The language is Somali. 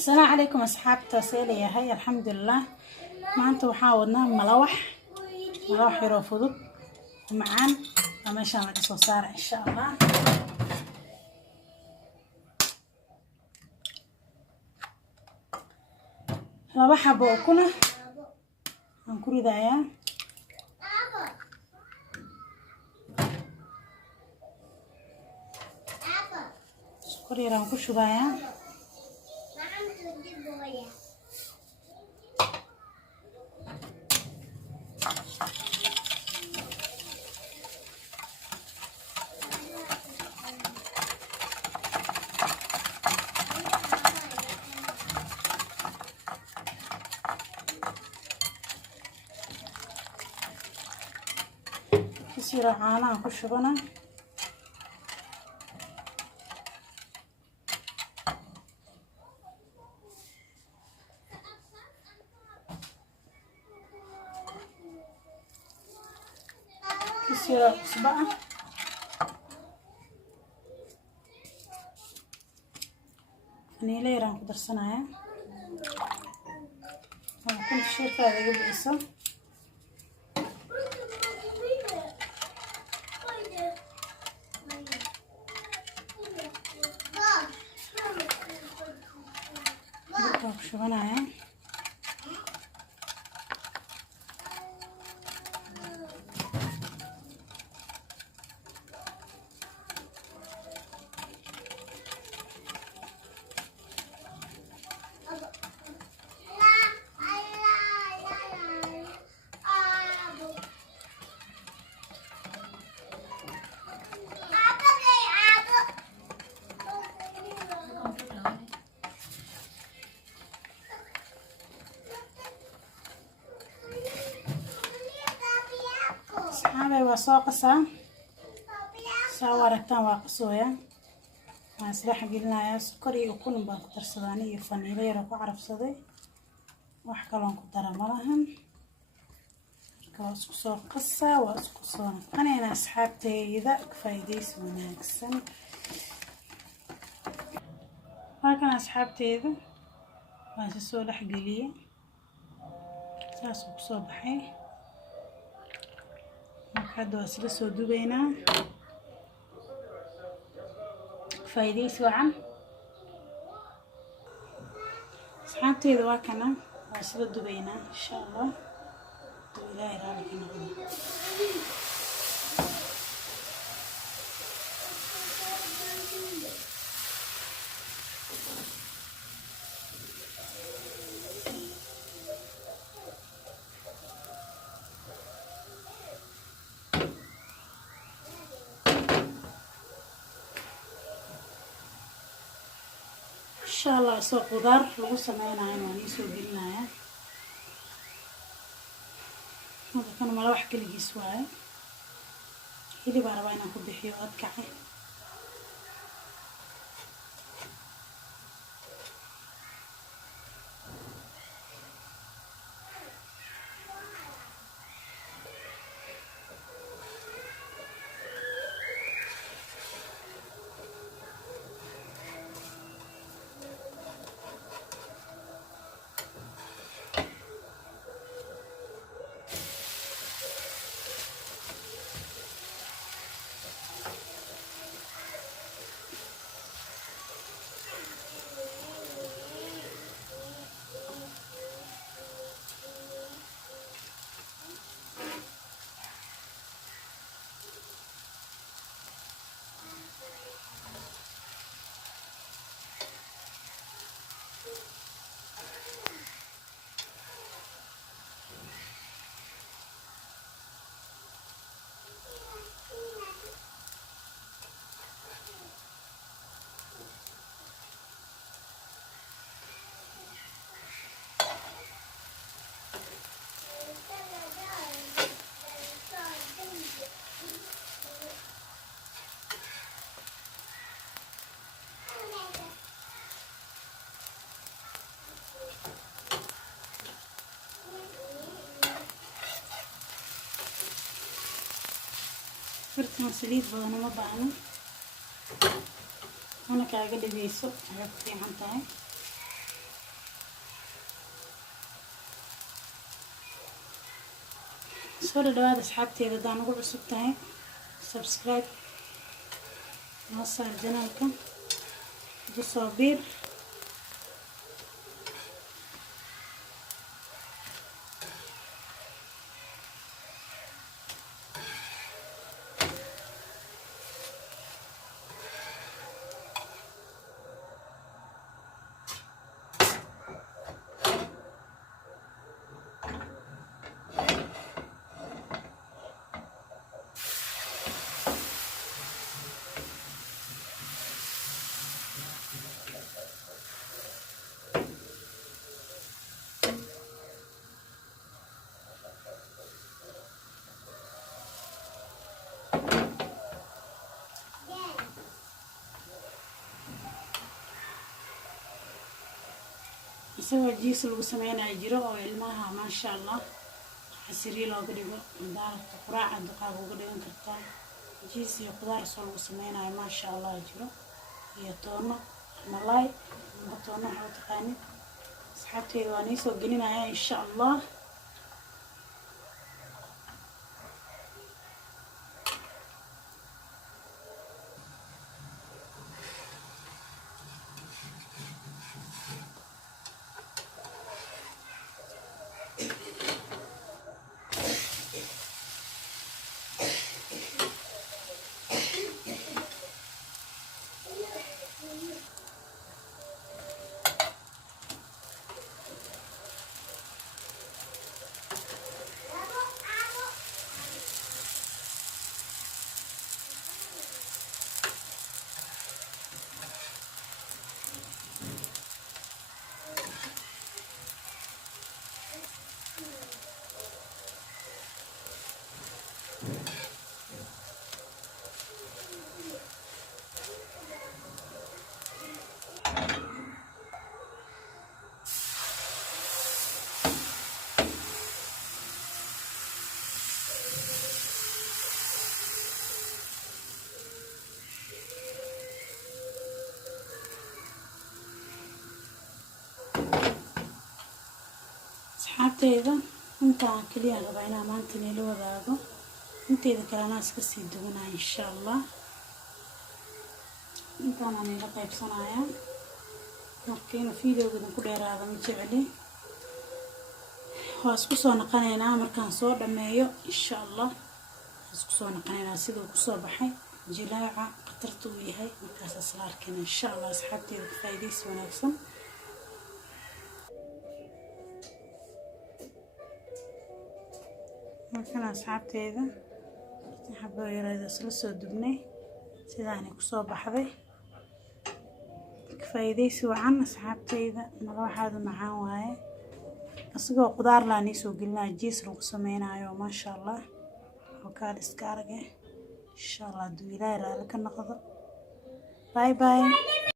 السلام عليكم أصحابتا سيلي هاي الحمد لله. ما أنتوا حاولنا ملوح يرو فضل ومعان وما شاء الله صار إن شاء الله. ملوح بوكنا هنكوري دايا سكري رانكو شبايا كسيرة عانا كشبنا كسيرة صباع فانيليا رانكو درسنايا كنت شركة هذا قبل إسا شوفناها صحابي وساقسا ساورتان واقصويا ما سلاح قلنا يا سكري وكل باكتر صداني فانيليا ركو عرف صدي وحكلون كتر ملهم كاسكسو قصة واسكسو أنا أصحابتي إذا كفايديس وناكسن هاكن أصحابتي إذا واسسو لحقلي ساسو كسو بحي هذا واسلة سودو بينا فايديس وعن صحابتي ذوا كنا واسلة دبينا إن شاء الله وإلهي رالك نقول إن شاء الله سوق خضار لو سمعنا عين ونيسو قلنا يا هذا كانوا ملوح كل جسواي اللي بعرفينا ناخد بحيوات كعي فرت سليد بدنا ما بعنا أنا كأجل بيسو عرفت عن تاعي soo dhawaada asxaabteeda hadaan ugu cusub tahay subscribe noo saar channelka kusoo biir isagoo jiis lagu sameynayo jiro oo ilmaha maasha Allah xasiriyo looga dhigo daarta quraaca duqaab uga dhigan kartaa jiis iyo qudaar soo lagu sameynayo maasha Allah jiro iyo toono malaay ama toono waxa taqaanid asxaabteeda waan soo gelinayaa insha Allah asxaabteeda intaan kaliya rabaa inaan maanta nila wadaago inteeda kalena iska sii duwanaa insha Allah intaan aan ila qaybsanayaa markiina fiidiyowga ku dheeraado ma jeceli waa isku soo naqanaynaa markaan soo dhameeyo insha Allah isku soo naqanaynaa sidoo ku soo baxay jilaaca qatartu uu yahay markaas isla arkayna insha Allah asxaabteeda ka faa'iideysi wanaagsan markaan asxaabteeda xabbo yareed isla soo dubnay sidaan ku soo baxday ka faa'iideysi wacan asxaabteeda malawaxaadu macaan waaye asagoo qudaar la soo gelinaa jiis lagu sameynayo maasha Allah oo ka iska arag insha Allah duwilaay raali ka noqdo bye bye